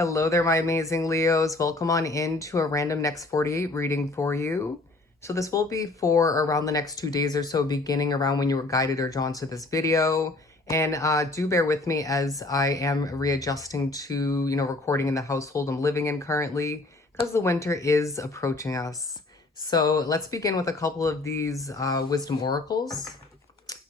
Hello there, my amazing Leos. Welcome on into a random next 48 reading for you. So this will be for around the next 2 days or so, beginning around when you were guided or drawn to this video. And do bear with me as I am readjusting to, recording in the household I'm living in currently because the winter is approaching us. So let's begin with a couple of these wisdom oracles.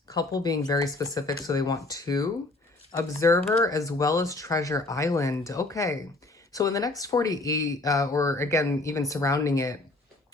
Couple being very specific, so they want two. Observer as well as Treasure Island. Okay, so in the next 48, or again, even surrounding it,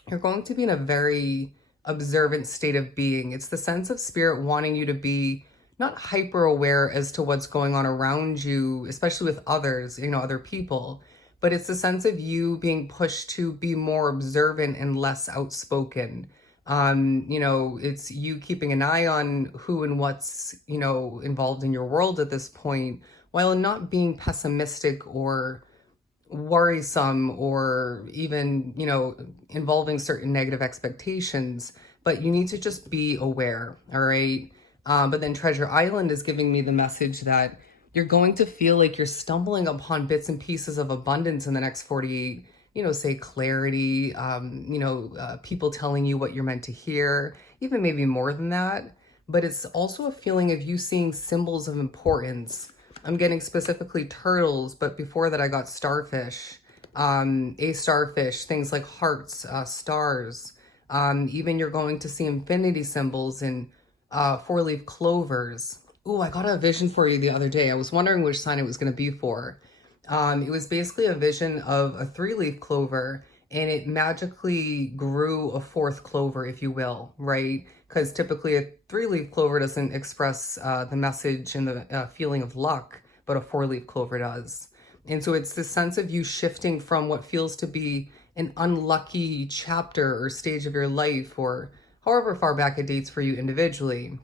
you're going to be in a very observant state of being. It's the sense of spirit wanting you to be not hyper aware as to what's going on around you, especially with others, other people, but it's the sense of you being pushed to be more observant and less outspoken. It's you keeping an eye on who and what's, involved in your world at this point, while not being pessimistic or worrisome or even, involving certain negative expectations, but you need to just be aware, all right? But then Treasure Island is giving me the message that you're going to feel like you're stumbling upon bits and pieces of abundance in the next 48, say clarity, people telling you what you're meant to hear, even maybe more than that. But it's also a feeling of you seeing symbols of importance. I'm getting specifically turtles, but before that I got starfish, a starfish, things like hearts, stars. Even you're going to see infinity symbols and four-leaf clovers. Ooh, I got a vision for you the other day. I was wondering which sign it was going to be for. It was basically a vision of a three-leaf clover, and it magically grew a fourth clover, if you will, right? Because typically a three-leaf clover doesn't express the message and the feeling of luck, but a four-leaf clover does. And so it's this sense of you shifting from what feels to be an unlucky chapter or stage of your life, or however far back it dates for you individually.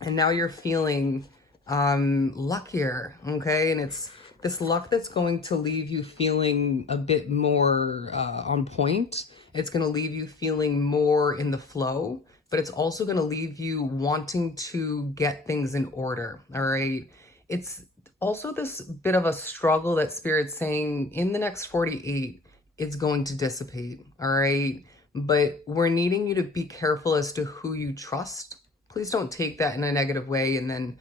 And now you're feeling luckier, okay? And it's this luck that's going to leave you feeling a bit more on point. It's going to leave you feeling more in the flow, but it's also going to leave you wanting to get things in order, all right? It's also this bit of a struggle that Spirit's saying in the next 48, it's going to dissipate, all right? But we're needing you to be careful as to who you trust. Please don't take that in a negative way and then,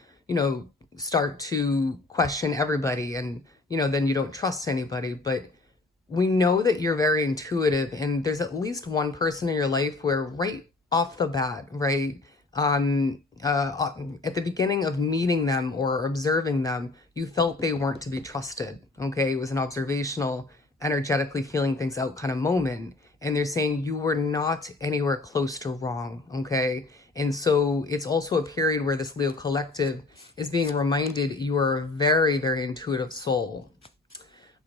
start to question everybody and, then you don't trust anybody. But we know that you're very intuitive, and there's at least one person in your life where right off the bat, right, at the beginning of meeting them or observing them, you felt they weren't to be trusted, okay? It was an observational, energetically feeling things out kind of moment. And they're saying you were not anywhere close to wrong, okay? And so it's also a period where this Leo collective is being reminded you are a very, very intuitive soul.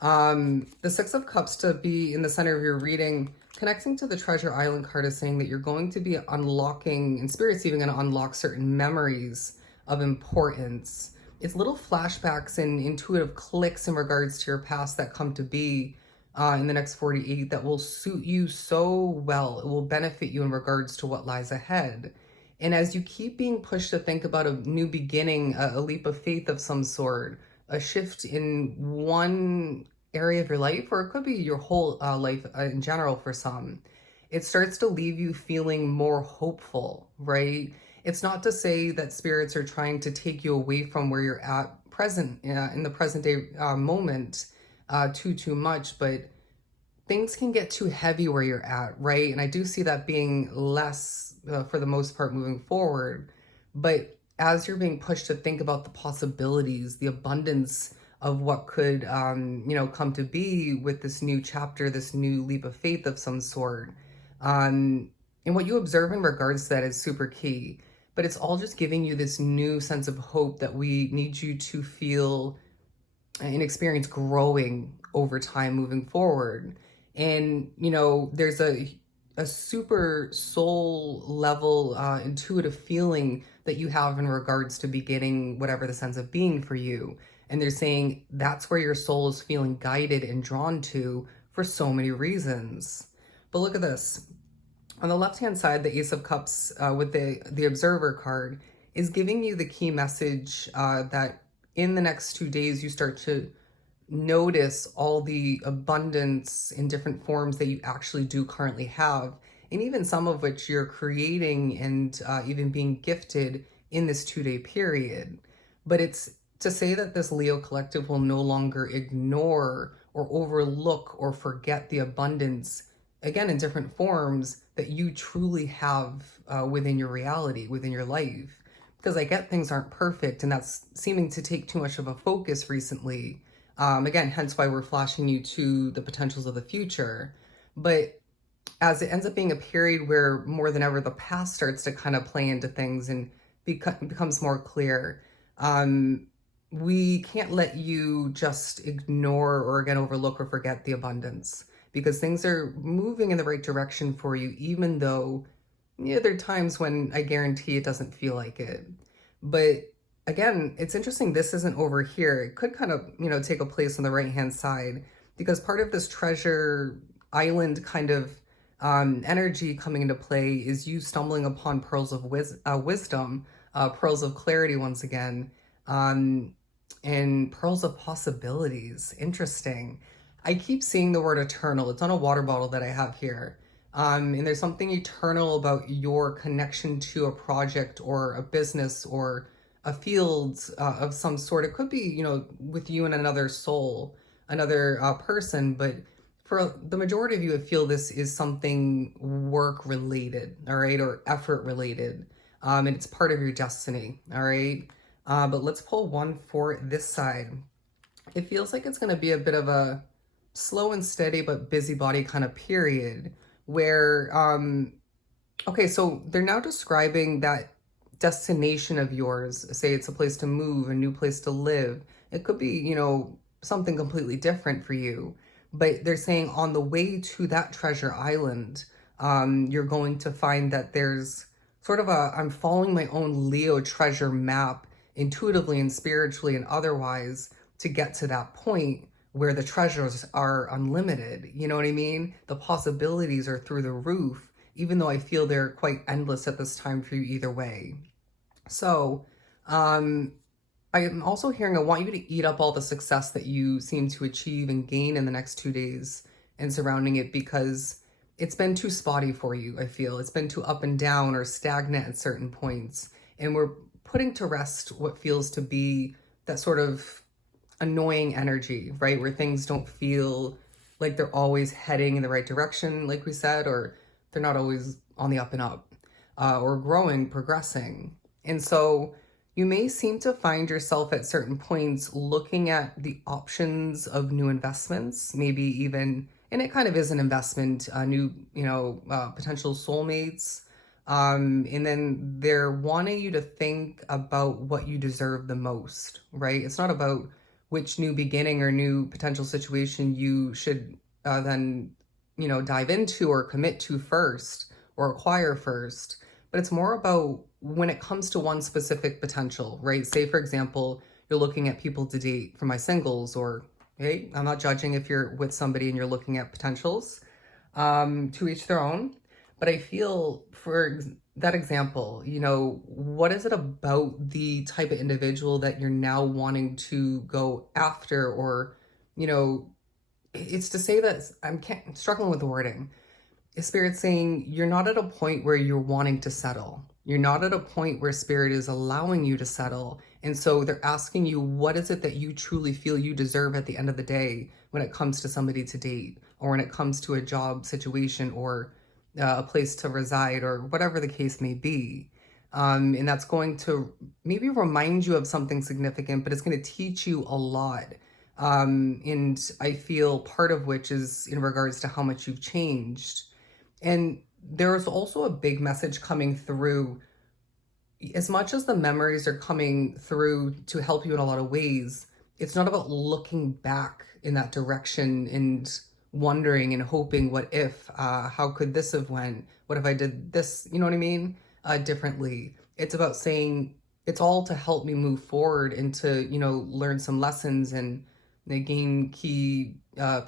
The Six of Cups to be in the center of your reading, connecting to the Treasure Island card, is saying that you're going to be unlocking, and Spirit's even going to unlock certain memories of importance. It's little flashbacks and intuitive clicks in regards to your past that come to be in the next 48 that will suit you so well. It will benefit you in regards to what lies ahead. And as you keep being pushed to think about a new beginning, a leap of faith of some sort, a shift in one area of your life, or it could be your whole life in general for some, it starts to leave you feeling more hopeful, right? It's not to say that spirits are trying to take you away from where you're at present, in the present day moment, too much, but things can get too heavy where you're at, right? And I do see that being less for the most part moving forward. But as you're being pushed to think about the possibilities, the abundance of what could, come to be with this new chapter, this new leap of faith of some sort, and what you observe in regards to that is super key. But it's all just giving you this new sense of hope that we need you to feel and experience growing over time moving forward. And, there's a super soul level intuitive feeling that you have in regards to beginning whatever the sense of being for you. And they're saying that's where your soul is feeling guided and drawn to for so many reasons. But look at this. On the left-hand side, the Ace of Cups with the Observer card is giving you the key message that in the next 2 days, you start to notice all the abundance in different forms that you actually do currently have, and even some of which you're creating and even being gifted in this 2 day period. But it's to say that this Leo collective will no longer ignore or overlook or forget the abundance, again, in different forms that you truly have within your reality, within your life. Because I get things aren't perfect, and that's seeming to take too much of a focus recently. Again, hence why we're flashing you to the potentials of the future. But as it ends up being a period where more than ever the past starts to kind of play into things and becomes more clear, we can't let you just ignore or again overlook or forget the abundance, because things are moving in the right direction for you, even though yeah, there are times when I guarantee it doesn't feel like it. But again, it's interesting this isn't over here. It could kind of, take a place on the right-hand side, because part of this treasure island kind of energy coming into play is you stumbling upon pearls of wisdom, pearls of clarity once again, um, and pearls of possibilities. Interesting. I keep seeing the word eternal. It's on a water bottle that I have here. And there's something eternal about your connection to a project or a business or a field of some sort. It could be, with you and another soul, another person, but for the majority of you, I feel this is something work related, all right, or effort related. And it's part of your destiny, all right? But let's pull one for this side. It feels like it's going to be a bit of a slow and steady but busybody kind of period where okay, so they're now describing that destination of yours. Say it's a place to move, a new place to live. It could be, something completely different for you. But they're saying on the way to that treasure island, you're going to find that there's sort of I'm following my own Leo treasure map intuitively and spiritually and otherwise to get to that point where the treasures are unlimited. You know what I mean? The possibilities are through the roof, even though I feel they're quite endless at this time for you either way. So, I am also hearing I want you to eat up all the success that you seem to achieve and gain in the next 2 days and surrounding it, because it's been too spotty for you, I feel. It's been too up and down or stagnant at certain points. And we're putting to rest what feels to be that sort of annoying energy, right? Where things don't feel like they're always heading in the right direction, like we said, or they're not always on the up and up, or growing, progressing. And so you may seem to find yourself at certain points looking at the options of new investments, maybe even, and it kind of is an investment, new, potential soulmates. And then they're wanting you to think about what you deserve the most, right? It's not about which new beginning or new potential situation you should then, dive into or commit to first or acquire first. But it's more about when it comes to one specific potential, right? Say, for example, you're looking at people to date for my singles, or, hey, I'm not judging if you're with somebody and you're looking at potentials, to each their own. But I feel for that example, what is it about the type of individual that you're now wanting to go after? Or, it's to say that I'm struggling with the wording. Is Spirit saying you're not at a point where you're wanting to settle? You're not at a point where Spirit is allowing you to settle. And so they're asking you, what is it that you truly feel you deserve at the end of the day when it comes to somebody to date, or when it comes to a job situation, or a place to reside, or whatever the case may be. And that's going to maybe remind you of something significant, but it's going to teach you a lot. And I feel part of which is in regards to how much you've changed. And there's also a big message coming through. As much as the memories are coming through to help you in a lot of ways, it's not about looking back in that direction and wondering and hoping, what if, how could this have went? What if I did this, you know what I mean? Differently. It's about saying it's all to help me move forward and to, learn some lessons and gain key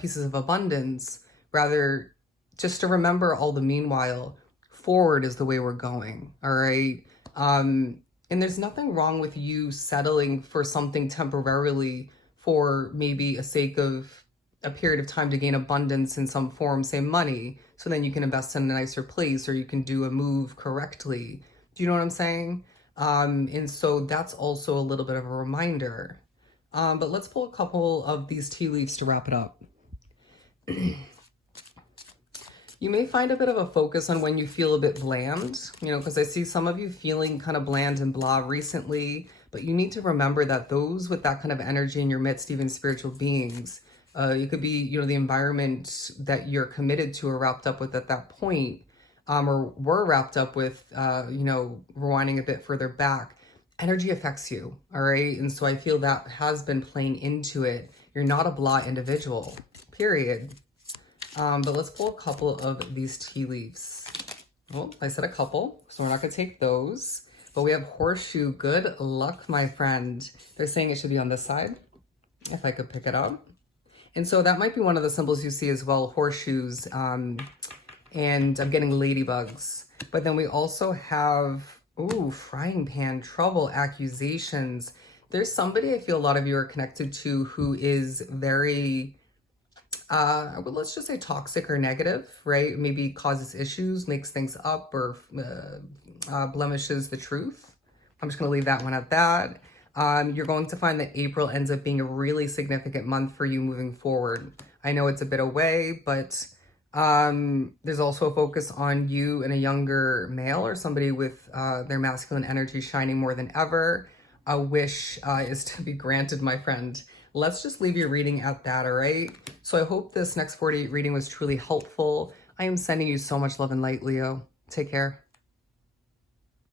pieces of abundance, rather just to remember all the meanwhile, forward is the way we're going, all right? And there's nothing wrong with you settling for something temporarily for maybe a sake of a period of time to gain abundance in some form, say money, so then you can invest in a nicer place or you can do a move correctly. Do you know what I'm saying? And so that's also a little bit of a reminder. But let's pull a couple of these tea leaves to wrap it up. You may find a bit of a focus on when you feel a bit bland, because I see some of you feeling kind of bland and blah recently, but you need to remember that those with that kind of energy in your midst, even spiritual beings, it could be, the environment that you're committed to or wrapped up with at that point, or were wrapped up with, rewinding a bit further back. Energy affects you, all right? And so I feel that has been playing into it. You're not a blah individual, period. But let's pull a couple of these tea leaves. Well, I said a couple, so we're not going to take those. But we have horseshoe. Good luck, my friend. They're saying it should be on this side, if I could pick it up. And so that might be one of the symbols you see as well, horseshoes. And I'm getting ladybugs. But then we also have, frying pan, trouble, accusations. There's somebody I feel a lot of you are connected to who is very... let's just say toxic or negative, right? Maybe causes issues, makes things up, or blemishes the truth. I'm just going to leave that one at that. You're going to find that April ends up being a really significant month for you moving forward. I know it's a bit away, but there's also a focus on you and a younger male or somebody with their masculine energy shining more than ever. A wish is to be granted, my friend. Let's just leave your reading at that, all right? So I hope this next 48 reading was truly helpful. I am sending you so much love and light, Leo. Take care.